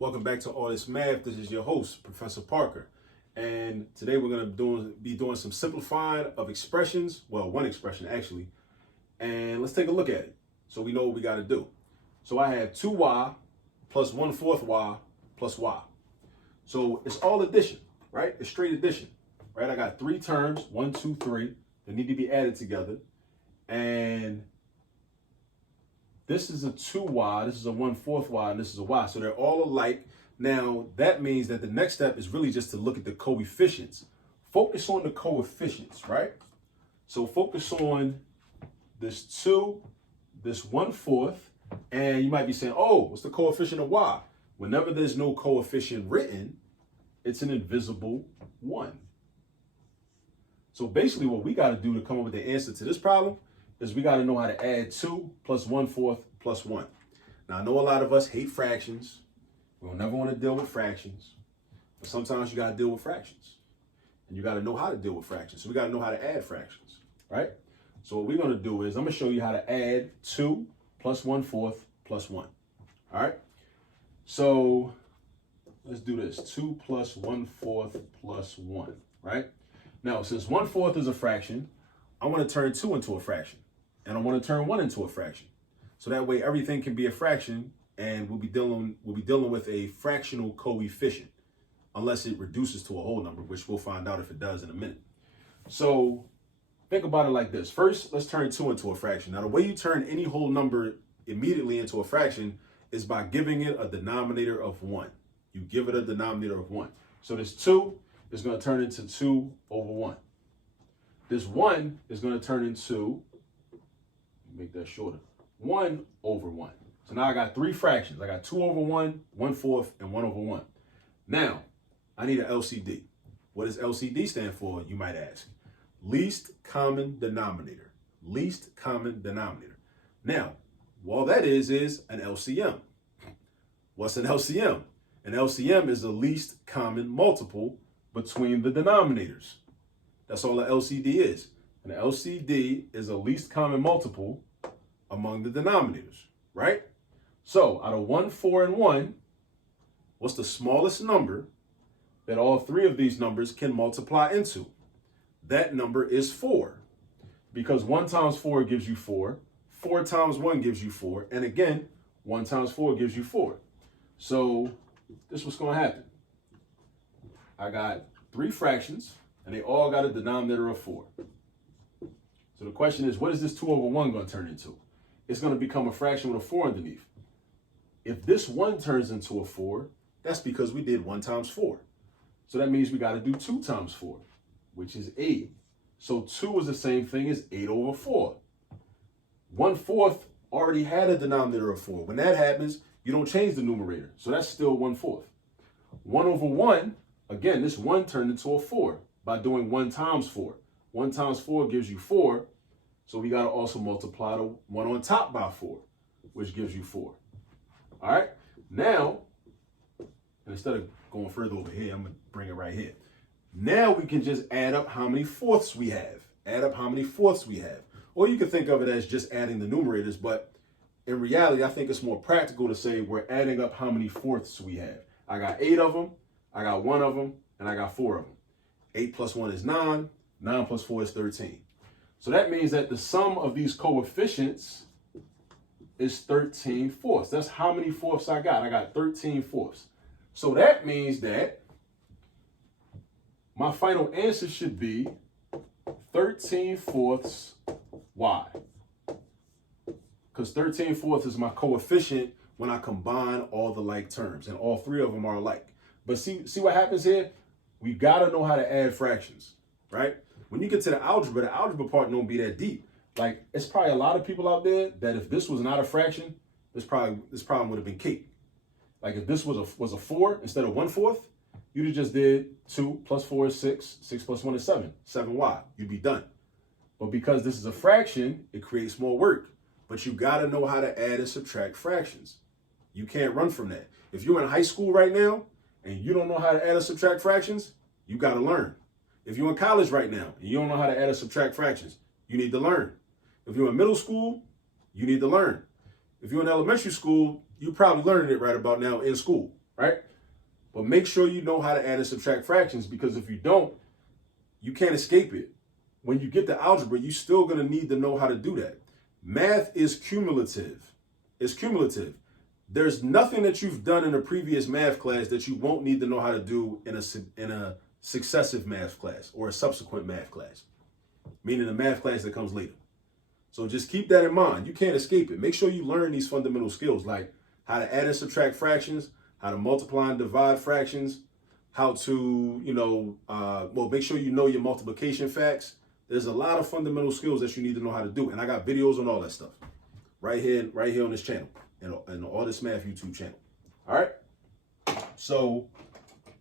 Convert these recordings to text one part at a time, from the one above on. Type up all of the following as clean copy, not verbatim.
Welcome back to All This Math. This is your host, Professor Parker. And today we're going to be doing some simplifying of expressions. Well, one expression actually. And let's take a look at it so we know what we got to do. So I have 2y plus 1/4 y plus y. So it's all addition, right? It's straight addition, right? I got three terms, 1, 2, 3, that need to be added together. And this is a 2y, this is a 1/4 y, and this is a y. So they're all alike. Now, that means that the next step is really just to look at the coefficients. Focus on the coefficients, right? So focus on this 2, this 1/4, and you might be saying, oh, what's the coefficient of y? Whenever there's no coefficient written, it's an invisible 1. So basically what we got to do to come up with the answer to this problem is we got to know how to add 2 plus 1/4 plus 1. Now, I know a lot of us hate fractions. We'll never want to deal with fractions. But sometimes you got to deal with fractions. And you got to know how to deal with fractions. So we got to know how to add fractions, right? So what we're going to do is I'm going to show you how to add 2 plus 1/4 plus 1. All right? So let's do this. 2 plus 1/4 plus 1, right? Now, since 1/4 is a fraction, I want to turn 2 into a fraction. And I want to turn 1 into a fraction. So that way everything can be a fraction, and we'll be dealing with a fractional coefficient, unless it reduces to a whole number, which we'll find out if it does in a minute. So think about it like this. First, let's turn 2 into a fraction. Now, the way you turn any whole number immediately into a fraction is by giving it a denominator of 1. You give it a denominator of 1. So this 2 is going to turn into 2 over 1. This 1 is going to turn into, make that shorter, 1 over 1. So now I got three fractions. I got 2 over 1, 1/4, and 1 over 1. Now, I need an LCD. What does LCD stand for, you might ask? Least common denominator. Least common denominator. Now, all that is an LCM. What's an LCM? An LCM is the least common multiple between the denominators. That's all an LCD is. An LCD is a least common multiple among the denominators, right? So out of 1, 4, and 1, what's the smallest number that all three of these numbers can multiply into? That number is 4. Because 1 times 4 gives you 4, 4 times 1 gives you 4, and again, 1 times 4 gives you 4. So this is what's going to happen. I got three fractions, and they all got a denominator of 4. So the question is, what is this 2 over 1 going to turn into? It's going to become a fraction with a 4 underneath. If this 1 turns into a 4, that's because we did 1 times 4. So that means we got to do 2 times 4, which is 8. So 2 is the same thing as 8 over 4. 1/4 already had a denominator of 4. When that happens, you don't change the numerator. So that's still 1/4. 1 over 1, again, this 1 turned into a 4 by doing 1 times 4. 1 times 4 gives you 4. So we got to also multiply the 1 on top by 4, which gives you 4. All right. Now, and instead of going further over here, I'm going to bring it right here. Now we can just add up how many fourths we have. Add up how many fourths we have. Or you can think of it as just adding the numerators. But in reality, I think it's more practical to say we're adding up how many fourths we have. I got 8 of them. I got 1 of them. And I got 4 of them. 8 plus 1 is 9. 9 plus 4 is 13. So that means that the sum of these coefficients is 13/4. That's how many fourths I got. I got 13/4. So that means that my final answer should be 13/4 y. Because 13/4 is my coefficient when I combine all the like terms, and all three of them are alike. But see what happens here? We got to know how to add fractions, right? When you get to the algebra part don't be that deep. Like, it's probably a lot of people out there that if this was not a fraction, this problem would have been cake. Like if this was a 4 instead of 1/4, you'd have just did 2 plus 4 is 6, 6 plus 1 is 7, 7y. You'd be done. But because this is a fraction, it creates more work. But you got to know how to add and subtract fractions. You can't run from that. If you're in high school right now and you don't know how to add or subtract fractions, you got to learn. If you're in college right now and you don't know how to add or subtract fractions, you need to learn. If you're in middle school, you need to learn. If you're in elementary school, you're probably learning it right about now in school, right? But make sure you know how to add and subtract fractions, because if you don't, you can't escape it. When you get to algebra, you're still going to need to know how to do that. Math is cumulative. It's cumulative. There's nothing that you've done in a previous math class that you won't need to know how to do in a successive math class or a subsequent math class, meaning a math class that comes later. So just keep that in mind. You can't escape it. Make sure you learn these fundamental skills, like how to add and subtract fractions, how to multiply and divide fractions, how to, make sure you know your multiplication facts. There's a lot of fundamental skills that you need to know how to do. And I got videos on all that stuff right here on this channel and All This Math YouTube channel. All right. So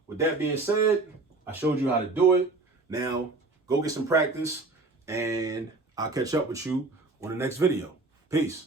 with that being said, I showed you how to do it. Now go get some practice, and I'll catch up with you on the next video. Peace.